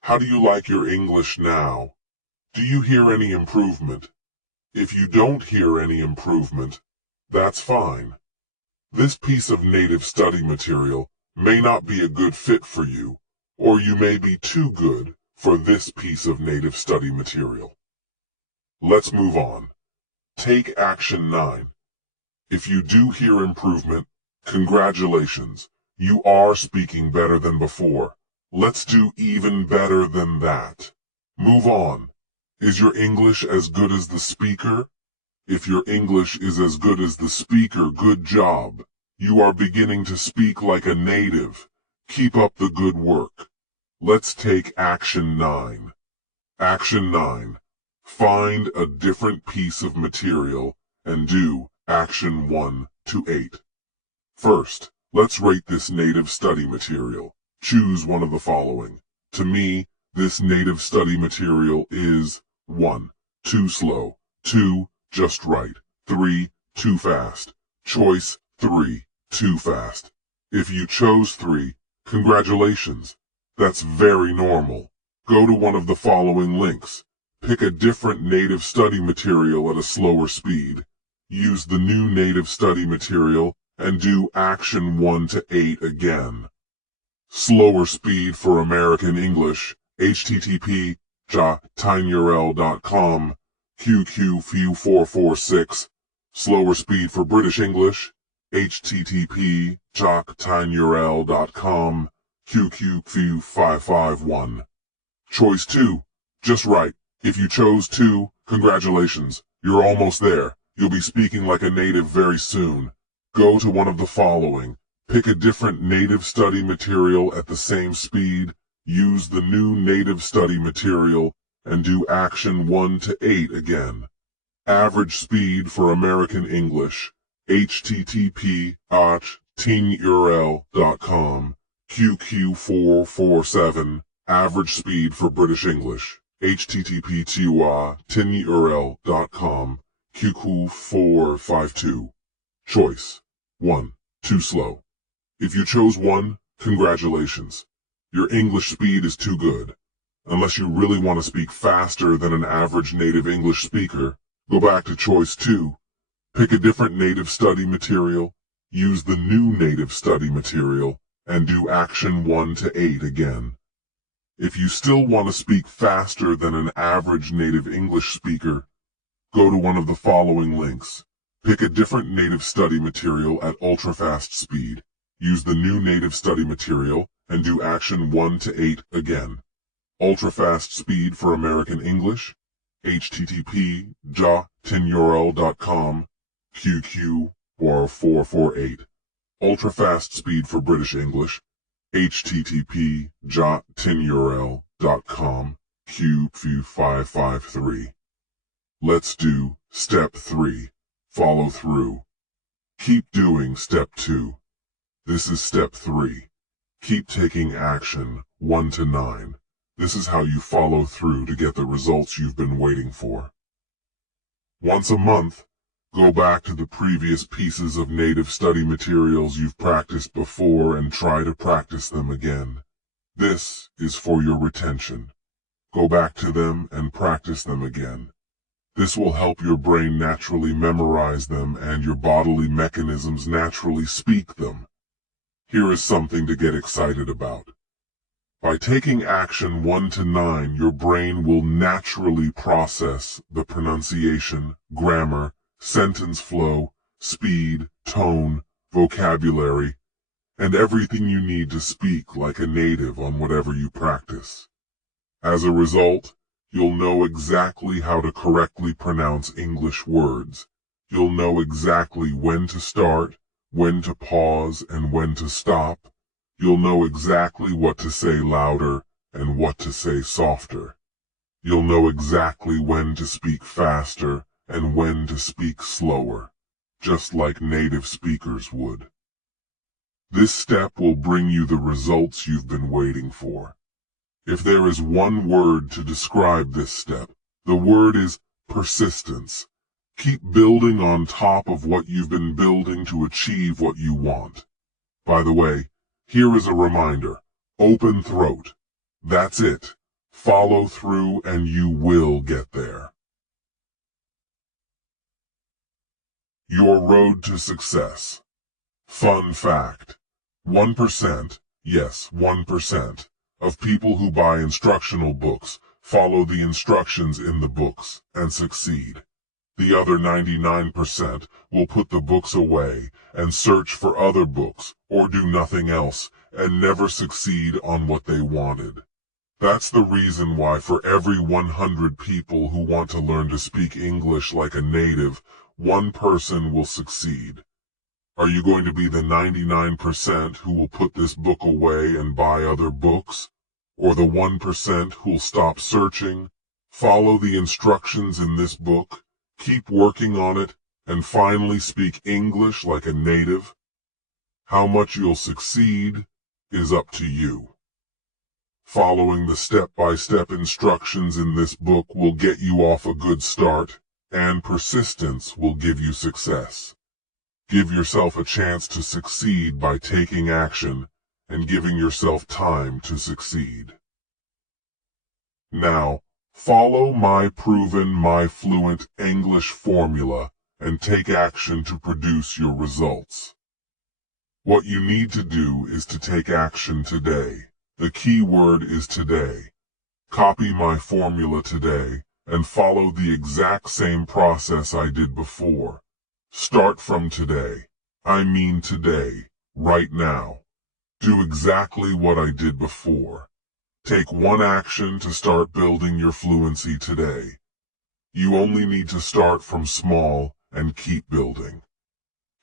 How do you like your English now? Do you hear any improvement? If you don't hear any improvement, that's fine. This piece of native study material may not be a good fit for you, or you may be too good for this piece of native study material. Let's move on. Take action 9. If you do hear improvement, congratulations. You are speaking better than before. Let's do even better than that. Move on. Is your English as good as the speaker? If your English is as good as the speaker, good job. You are beginning to speak like a native. Keep up the good work. Let's take action 9. Action 9. Find a different piece of material and do action 1 to 8. First, let's rate this native study material. Choose one of the following. To me, this native study material is 1. Too slow. 2. Just right. 3. Too fast. Choice 3. Too fast. If you chose 3, congratulations. That's very normal. Go to one of the following links. Pick a different native study material at a slower speed. Use the new native study material and do action 1 to 8 again. Slower speed for American English, http://tinyurl.com, QQ446. Slower speed for British English, http://tinyurl.com, QQ551. Choice 2. Just right. If you chose 2, congratulations. You're almost there. You'll be speaking like a native very soon. Go to one of the following. Pick a different native study material at the same speed. Use the new native study material and do action 1 to 8 again. Average speed for American English, http://tinyurl.com, QQ447. Average speed for British English, http://tinyurl.com, QQ452. Choice 1. Too slow. If you chose 1, congratulations. Your English speed is too good. Unless you really want to speak faster than an average native English speaker, go back to choice 2. Pick a different native study material, use the new native study material, and do action 1 to 8 again. If you still want to speak faster than an average native English speaker, go to one of the following links. Pick a different native study material at ultra-fast speed. Use the new native study material and do action 1 to 8 again. Ultra-fast speed for American English, http://tinyurl.com, QQ448. Ultra-fast speed for British English, http://tinyurl.com, QQ553. Let's do step 3. Follow through. Keep doing step 2. This is step 3. Keep taking action 1 to 9. This is how you follow through to get the results you've been waiting for. Once a month, Go back to the previous pieces of native study materials you've practiced before and try to practice them again. This is for your retention. Go back to them and practice them again. This will help your brain naturally memorize them and your bodily mechanisms naturally speak them. Here is something to get excited about. By taking action 1 to 9, your brain will naturally process the pronunciation, grammar, sentence flow, speed, tone, vocabulary, and everything you need to speak like a native on whatever you practice. As a result, you'll know exactly how to correctly pronounce English words. You'll know exactly when to start, when to pause, and when to stop. You'll know exactly what to say louder and what to say softer. You'll know exactly when to speak faster and when to speak slower, just like native speakers would. This step will bring you the results you've been waiting for. If there is one word to describe this step, the word is persistence. Keep building on top of what you've been building to achieve what you want. By the way, here is a reminder. Open throat. That's it. Follow through and you will get there. Your road to success. Fun fact. 1%, yes, 1%, of people who buy instructional books follow the instructions in the books and succeed. The other 99% will put the books away and search for other books or do nothing else and never succeed on what they wanted. That's the reason why for every 100 people who want to learn to speak English like a native, one person will succeed. Are you going to be the 99% who will put this book away and buy other books? Or the 1% who'll stop searching, follow the instructions in this book, keep working on it, and finally speak English like a native? How much you'll succeed is up to you. Following the step-by-step instructions in this book will get you off a good start, and persistence will give you success. Give yourself a chance to succeed by taking action and giving yourself time to succeed. Now, follow my proven, my fluent English formula and take action to produce your results. What you need to do is to take action today. The key word is today. Copy my formula today and follow the exact same process I did before. Start from today. I mean today, right now. Do exactly what I did before. Take one action to start building your fluency today. You only need to start from small and keep building.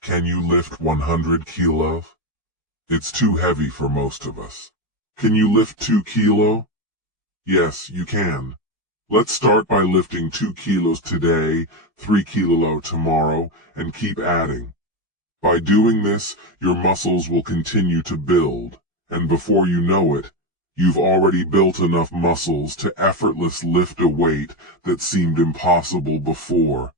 Can you lift 100 kilos? It's too heavy for most of us. Can you lift 2 kilos? Yes, you can. Let's start by lifting 2 kilos today, 3 kilos tomorrow, and keep adding. By doing this, your muscles will continue to build, and before you know it, you've already built enough muscles to effortlessly lift a weight that seemed impossible before.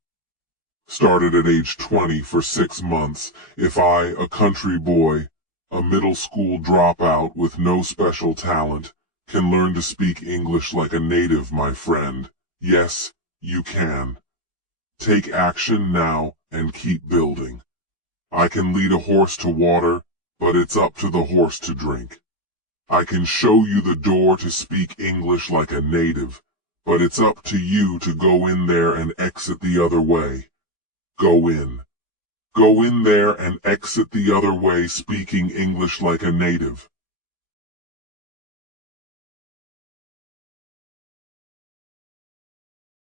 Started at age 20 for 6 months, if I, a country boy, a middle school dropout with no special talent, can learn to speak English like a native, my friend. Yes, you can. Take action now and keep building. I can lead a horse to water, but it's up to the horse to drink. I can show you the door to speak English like a native, but it's up to you to go in there and exit the other way. Go in. Go in there and exit the other way speaking English like a native.